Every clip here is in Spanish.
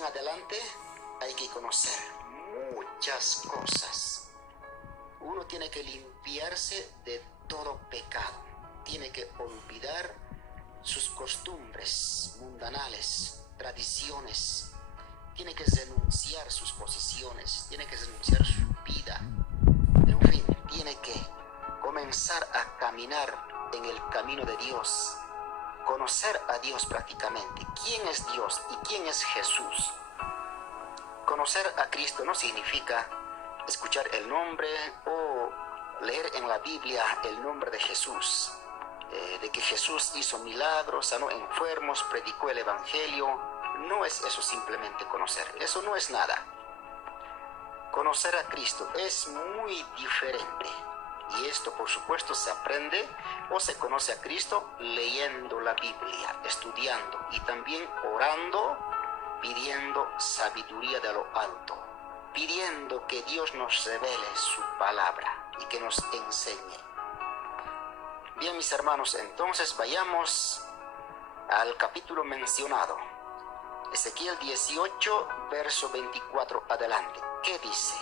en adelante hay que conocer muchas cosas. Uno tiene que limpiarse de todo pecado. Tiene que olvidar sus costumbres mundanales, tradiciones. Tiene que renunciar sus posiciones. Tiene que renunciar su vida. En fin, tiene que comenzar a caminar en el camino de Dios. Conocer a Dios prácticamente. ¿Quién es Dios y quién es Jesús? Conocer a Cristo no significa escuchar el nombre o leer en la Biblia el nombre de Jesús, de que Jesús hizo milagros, sanó enfermos, predicó el Evangelio. No es eso simplemente conocer, eso no es nada. Conocer a Cristo es muy diferente. Y esto, por supuesto, se aprende o se conoce a Cristo leyendo la Biblia, estudiando y también orando, pidiendo sabiduría de lo alto, pidiendo que Dios nos revele su palabra y que nos enseñe. Bien, mis hermanos, entonces vayamos al capítulo mencionado. Ezequiel 18, verso 24 adelante. ¿Qué dice?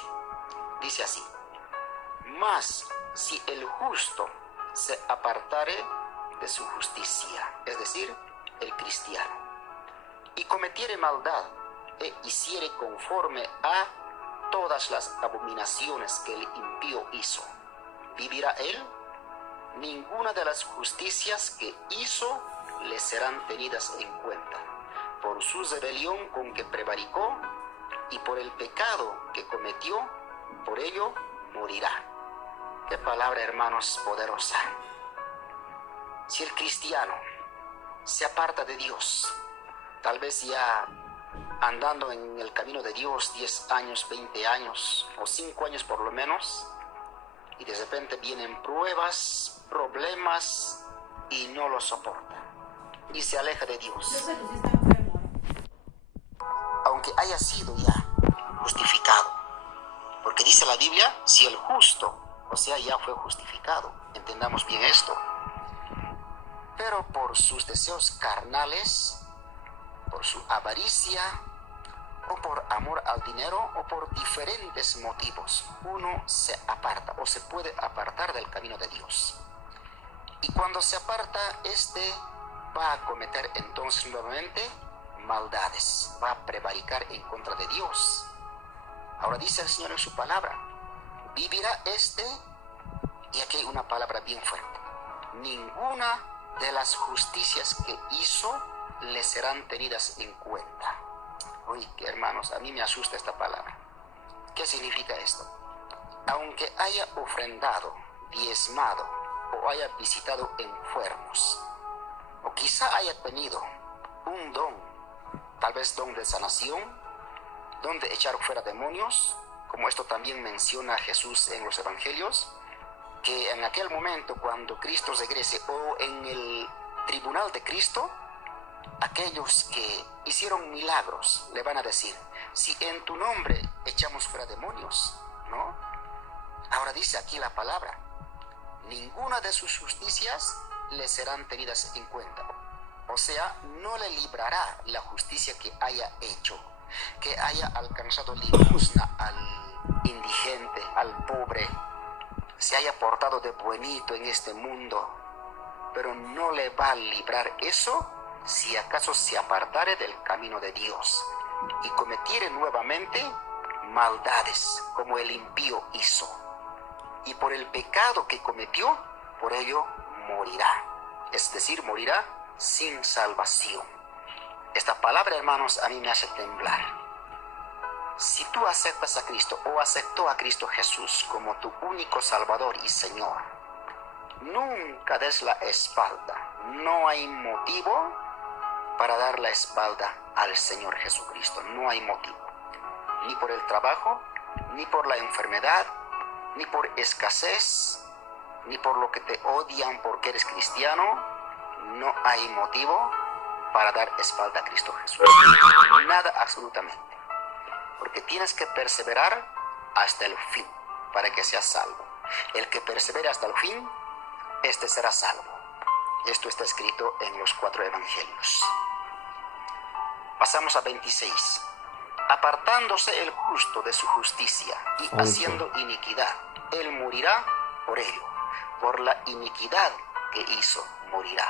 Dice así: mas si el justo se apartare de su justicia, es decir, el cristiano, y cometiere maldad e hiciere conforme a todas las abominaciones que el impío hizo, ¿vivirá él? Ninguna de las justicias que hizo le serán tenidas en cuenta, por su rebelión con que prevaricó y por el pecado que cometió, por ello morirá. Qué palabra, hermanos, poderosa. Si el cristiano se aparta de Dios, tal vez ya andando en el camino de Dios 10 años, 20 años o 5 años por lo menos, y de repente vienen pruebas, problemas y no lo soporta y se aleja de Dios, aunque haya sido ya justificado, porque dice la Biblia, si el justo, o sea, ya fue justificado, entendamos bien esto, pero por sus deseos carnales, por su avaricia, o por amor al dinero, o por diferentes motivos, uno se aparta o se puede apartar del camino de Dios. Y cuando se aparta, va a cometer entonces nuevamente maldades, va a prevaricar en contra de Dios. Ahora dice el Señor en su palabra, vivirá y aquí hay una palabra bien fuerte, ninguna de las justicias que hizo le serán tenidas en cuenta. Uy, que hermanos, a mí me asusta esta palabra. ¿Qué significa esto? Aunque haya ofrendado, diezmado, o haya visitado enfermos, o quizá haya tenido un don, tal vez don de sanación, don de echar fuera demonios, como esto también menciona Jesús en los evangelios, que en aquel momento cuando Cristo regrese o en el tribunal de Cristo, aquellos que hicieron milagros le van a decir, si en tu nombre echamos fuera demonios, ¿no? Ahora dice aquí la palabra, ninguna de sus justicias le serán tenidas en cuenta. O sea, no le librará la justicia que haya hecho, que haya alcanzado limosna al indigente, al pobre, se haya portado de buenito en este mundo, pero no le va a librar eso si acaso se apartare del camino de Dios y cometiere nuevamente maldades como el impío hizo. Y por el pecado que cometió, por ello morirá. Es decir, morirá sin salvación. Esta palabra, hermanos, a mí me hace temblar. Si tú aceptas a Cristo o aceptó a Cristo Jesús como tu único Salvador y Señor, nunca des la espalda. No hay motivo para dar la espalda al Señor Jesucristo. No hay motivo. Ni por el trabajo, ni por la enfermedad, ni por escasez, ni por lo que te odian porque eres cristiano. No hay motivo para dar espalda a Cristo Jesús. Nada, absolutamente. Porque tienes que perseverar hasta el fin para que seas salvo. El que persevere hasta el fin, este será salvo. Esto está escrito en los 4 evangelios. Pasamos a 26. Apartándose el justo de su justicia y Santo. haciendo iniquidad, él morirá por ello. Por la iniquidad que hizo, morirá.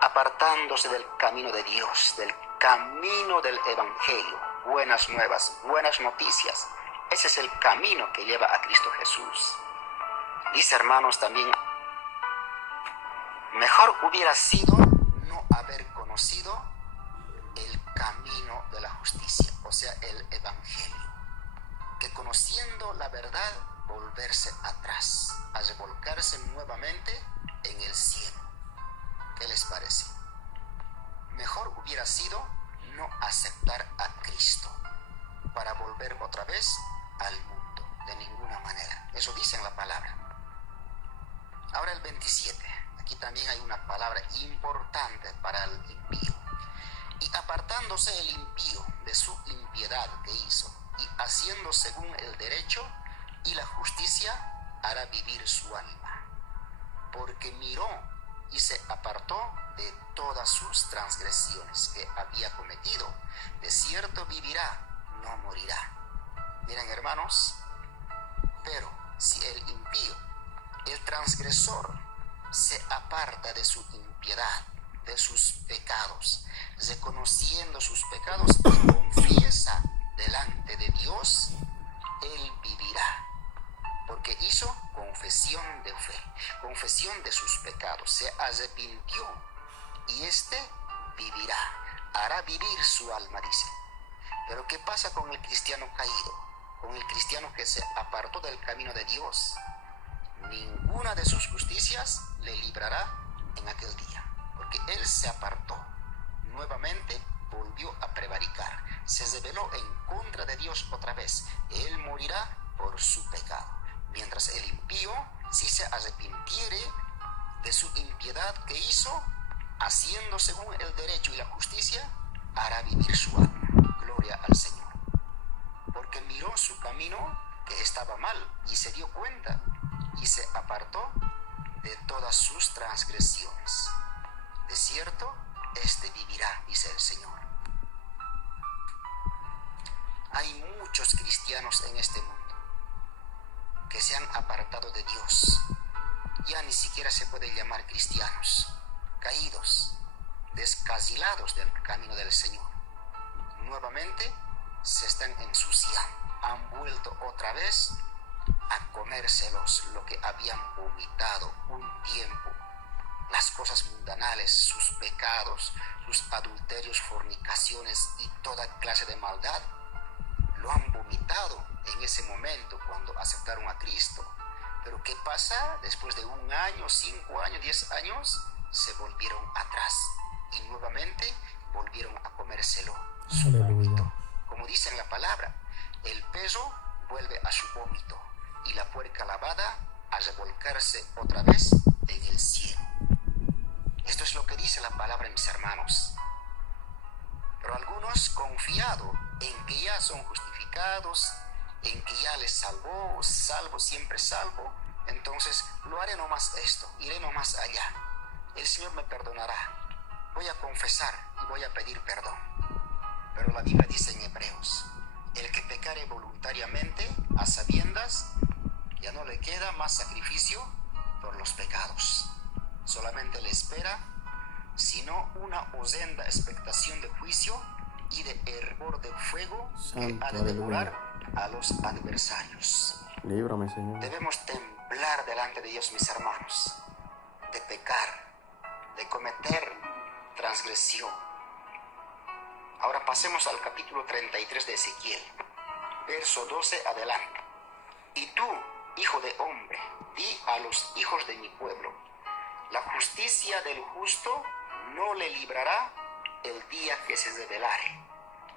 Apartándose del camino de Dios, del camino del Evangelio, buenas nuevas, buenas noticias. Ese es el camino que lleva a Cristo Jesús. Dice, hermanos, también, mejor hubiera sido no haber conocido el camino de la justicia, o sea, el Evangelio, que conociendo la verdad, volverse atrás, a revolcarse nuevamente en el cielo. ¿Qué les parece? Mejor hubiera sido no aceptar a Cristo para volver otra vez al mundo, de ninguna manera. Eso dice en la palabra. Ahora el 27. Aquí también hay una palabra importante para el impío. Y apartándose el impío de su impiedad que hizo, y haciendo según el derecho y la justicia, hará vivir su alma. Porque miró y se apartó de todas sus transgresiones que había cometido. De cierto vivirá, no morirá. Miren, hermanos, pero si el impío, el transgresor, se aparta de su impiedad, de sus pecados, reconociendo sus pecados y confiesa delante de Dios, él vivirá. Porque hizo confesión de fe, confesión de sus pecados, se arrepintió y éste vivirá, hará vivir su alma, dice. Pero ¿qué pasa con el cristiano caído? Con el cristiano que se apartó del camino de Dios. Ninguna de sus justicias le librará en aquel día, porque él se apartó, nuevamente volvió a prevaricar, se rebeló en contra de Dios otra vez. Él morirá por su pecado. Mientras el impío, si se arrepintiere de su impiedad que hizo, haciendo según el derecho y la justicia, hará vivir su alma. Gloria al Señor. Porque miró su camino que estaba mal y se dio cuenta y se apartó de todas sus transgresiones. De cierto, éste vivirá, dice el Señor. Hay muchos cristianos en este mundo que se han apartado de Dios. Ya ni siquiera se puede llamar cristianos, caídos, descarrilados del camino del Señor. Nuevamente se están ensuciando, han vuelto otra vez a comérselos lo que habían vomitado un tiempo, las cosas mundanales, sus pecados, sus adulterios, fornicaciones y toda clase de maldad, lo han vomitado en ese momento cuando aceptaron a Cristo. Pero ¿qué pasa? Después de 1 año, 5 años, 10 años, se volvieron atrás y nuevamente volvieron a comérselo, su vómito. Como dice en la palabra, el perro vuelve a su vómito y la puerca lavada a revolcarse otra vez en el cielo. Esto es lo que dice la palabra, mis hermanos. Pero algunos, confiado en que ya son justificados, en que ya les salvó, salvo, siempre salvo, entonces lo haré nomás esto, iré nomás allá. El Señor me perdonará. Voy a confesar y voy a pedir perdón. Pero la Biblia dice en Hebreos, el que pecare voluntariamente a sabiendas, ya no le queda más sacrificio por los pecados. Solamente le espera, sino una horrenda expectación de juicio y de hervor de fuego que ha de devorar a los adversarios. Líbrame, Señor. Debemos temblar delante de Dios, mis hermanos, de pecar, de cometer transgresión. Ahora pasemos al capítulo 33 de Ezequiel, verso 12 adelante. Y tú, hijo de hombre, di a los hijos de mi pueblo, la justicia del justo no le librará el día que se rebelare,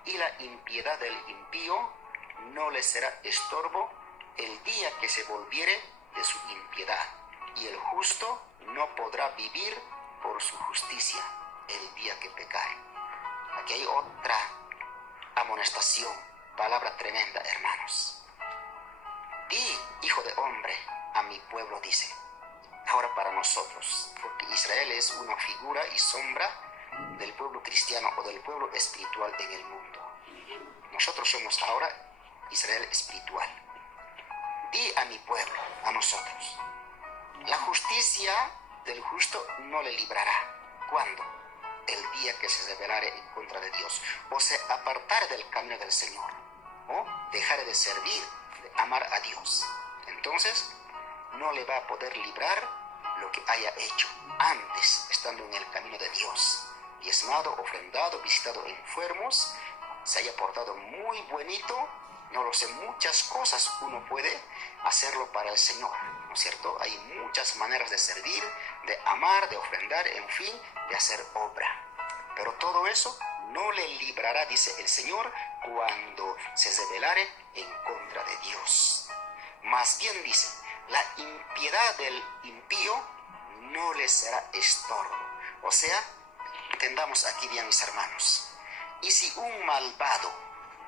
y la impiedad del impío no le será estorbo el día que se volviere de su impiedad, y el justo no podrá vivir por su justicia el día que pecare. Aquí hay otra amonestación, palabra tremenda, hermanos. Di, hijo de hombre, a mi pueblo, dice. Ahora para nosotros, porque Israel es una figura y sombra del pueblo cristiano o del pueblo espiritual en el mundo. Nosotros somos ahora Israel espiritual. Di a mi pueblo, a nosotros, la justicia del justo no le librará. ¿Cuándo? El día que se rebelare en contra de Dios, o se apartare del camino del Señor, o dejare de servir, de amar a Dios. Entonces, no le va a poder librar lo que haya hecho antes, estando en el camino de Dios, diezmado, ofrendado, visitado enfermos, se haya portado muy bonito. No lo sé, muchas cosas uno puede hacerlo para el Señor, ¿no es cierto? Hay muchas maneras de servir, de amar, de ofrendar, en fin, de hacer obra. Pero todo eso no le librará, dice el Señor, cuando se rebelare en contra de Dios. Más bien dice, la impiedad del impío no le será estorbo. O sea, entendamos aquí bien, mis hermanos. Y si un malvado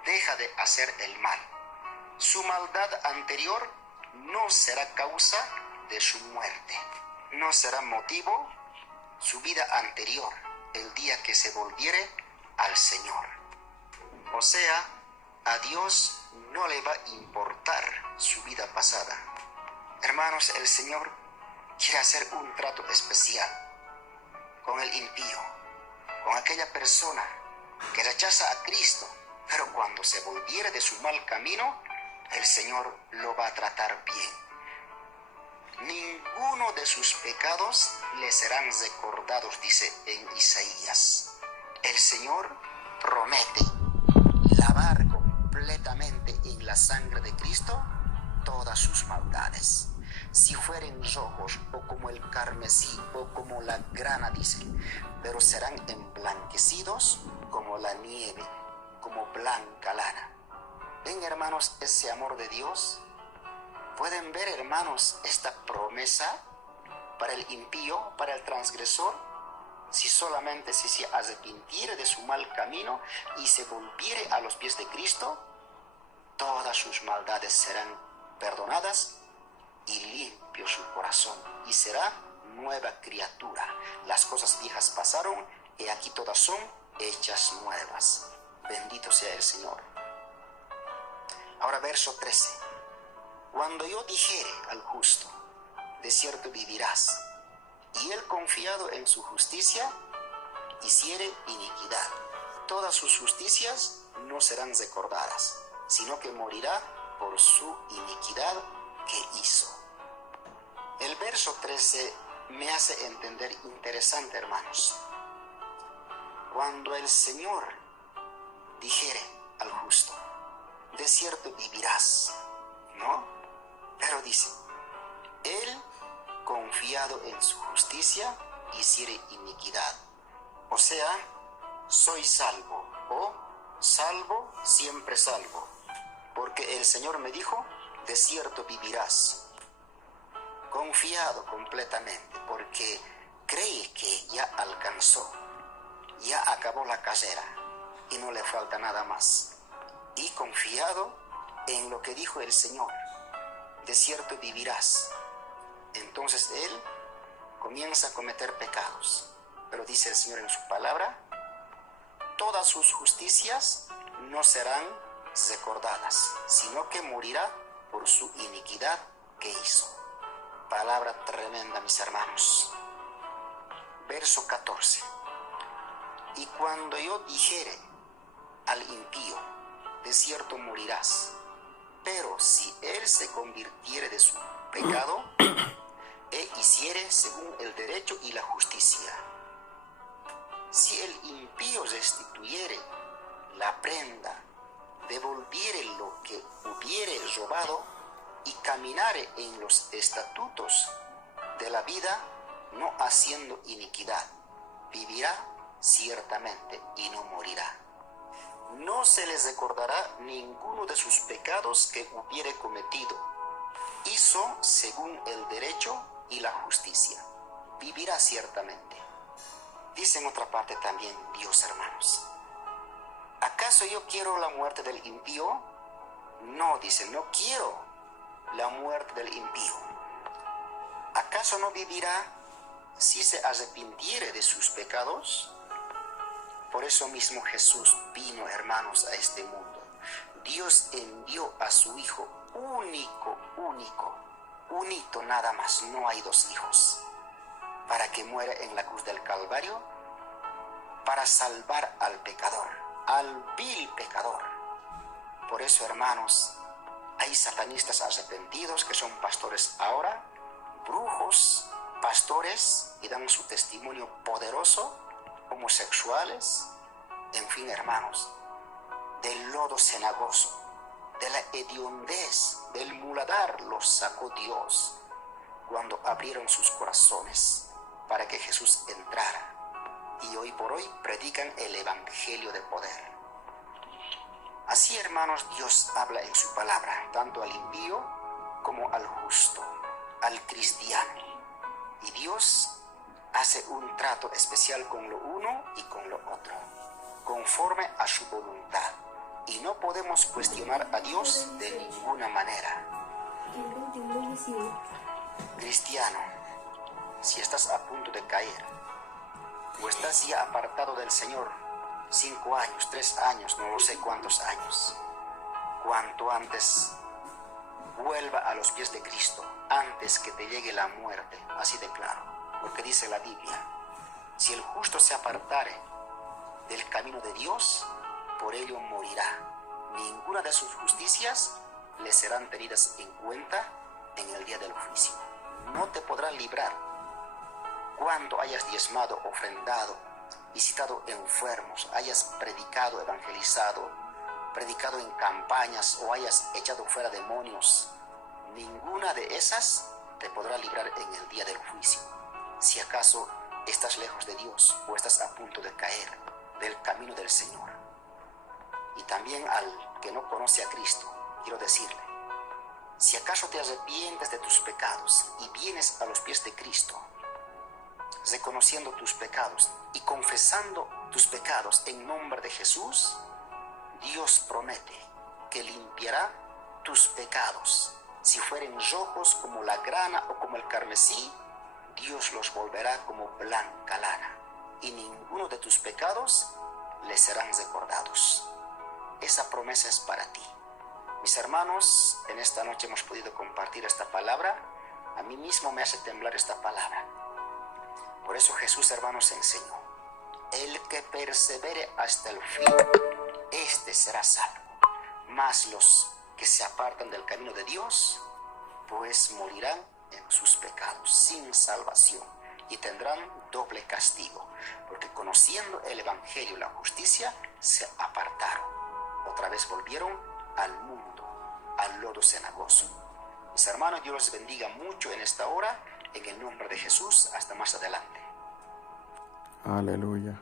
deja de hacer el mal, su maldad anterior no será causa de su muerte, no será motivo su vida anterior, el día que se volviere al Señor. O sea, a Dios no le va a importar su vida pasada. Hermanos, el Señor quiere hacer un trato especial con el impío, con aquella persona que rechaza a Cristo, pero cuando se volviere de su mal camino, el Señor lo va a tratar bien. Ninguno de sus pecados le serán recordados, dice en Isaías. El Señor promete lavar completamente en la sangre de Cristo todas sus maldades. Si fueren rojos o como el carmesí o como la grana, dice, pero serán emblanquecidos como la nieve, como blanca lana. ¿Ven, hermanos, ese amor de Dios? ¿Pueden ver, hermanos, esta promesa para el impío, para el transgresor? Si solamente se arrepintiere de su mal camino y se volviere a los pies de Cristo, todas sus maldades serán perdonadas y limpio su corazón, y será nueva criatura. Las cosas viejas pasaron, y aquí todas son hechas nuevas. Bendito sea el Señor. Ahora verso 13. Cuando yo dijere al justo, de cierto vivirás, y él confiado en su justicia, hiciere iniquidad, todas sus justicias no serán recordadas, sino que morirá por su iniquidad que hizo. El verso 13 me hace entender interesante, hermanos. Cuando el Señor dijere al justo, de cierto vivirás, ¿no? Pero dice, él confiado en su justicia hiciere iniquidad. O sea, soy salvo, o salvo, siempre salvo, porque el Señor me dijo, de cierto vivirás. Confiado completamente, porque cree que ya alcanzó, ya acabó la carrera y no le falta nada más. Y confiado en lo que dijo el Señor, de cierto vivirás. Entonces él comienza a cometer pecados, pero dice el Señor en su palabra, todas sus justicias no serán recordadas, sino que morirá por su iniquidad que hizo. Palabra tremenda, mis hermanos. Verso 14. Y cuando yo dijere al impío, de cierto morirás, pero si él se convirtiere de su pecado, e hiciere según el derecho y la justicia. Si el impío restituyere la prenda, devolviere lo que hubiere robado, y caminare en los estatutos de la vida, no haciendo iniquidad, vivirá ciertamente y no morirá. No se les recordará ninguno de sus pecados que hubiere cometido. Hizo según el derecho y la justicia, vivirá ciertamente. Dice en otra parte también Dios, hermanos. ¿Acaso yo quiero la muerte del impío? No, dice, no quiero la muerte del impío. ¿Acaso no vivirá si se arrepintiere de sus pecados? Por eso mismo Jesús vino, hermanos, a este mundo. Dios envió a su Hijo único, unito nada más, no hay dos hijos, para que muera en la cruz del Calvario, para salvar al pecador, al vil pecador. Por eso, hermanos, hay satanistas arrepentidos que son pastores ahora, brujos, pastores, y dan su testimonio poderoso, homosexuales, en fin, hermanos, del lodo cenagoso, de la hediondez, del muladar los sacó Dios cuando abrieron sus corazones para que Jesús entrara, y hoy por hoy predican el evangelio de poder. Así, hermanos, Dios habla en su palabra, tanto al impío como al justo, al cristiano. Y Dios hace un trato especial con lo uno y con lo otro, conforme a su voluntad. Y no podemos cuestionar a Dios de ninguna manera. Cristiano, si estás a punto de caer, o estás ya apartado del Señor, 5 años, 3 años, no lo sé cuántos años, cuanto antes vuelva a los pies de Cristo, antes que te llegue la muerte, así de claro, porque dice la Biblia, si el justo se apartare del camino de Dios, por ello morirá. Ninguna de sus justicias le serán tenidas en cuenta en el día del juicio. No te podrán librar. Cuando hayas diezmado, ofrendado, visitado enfermos, hayas predicado, evangelizado, predicado en campañas o hayas echado fuera demonios, ninguna de esas te podrá librar en el día del juicio. Si acaso estás lejos de Dios o estás a punto de caer del camino del Señor. Y también al que no conoce a Cristo, quiero decirle, si acaso te arrepientes de tus pecados y vienes a los pies de Cristo, reconociendo tus pecados y confesando tus pecados en nombre de Jesús, Dios promete que limpiará tus pecados. Si fueren rojos como la grana o como el carmesí, Dios los volverá como blanca lana, y ninguno de tus pecados les serán recordados. Esa promesa es para ti. Mis hermanos, en esta noche hemos podido compartir esta palabra. A mí mismo me hace temblar esta palabra. Por eso Jesús, hermanos, enseñó: el que persevere hasta el fin, este será salvo. Mas los que se apartan del camino de Dios, pues morirán en sus pecados, sin salvación, y tendrán doble castigo, porque conociendo el evangelio y la justicia, se apartaron. Otra vez volvieron al mundo, al lodo cenagoso. Mis hermanos, Dios les bendiga mucho en esta hora, en el nombre de Jesús. Hasta más adelante. Aleluya.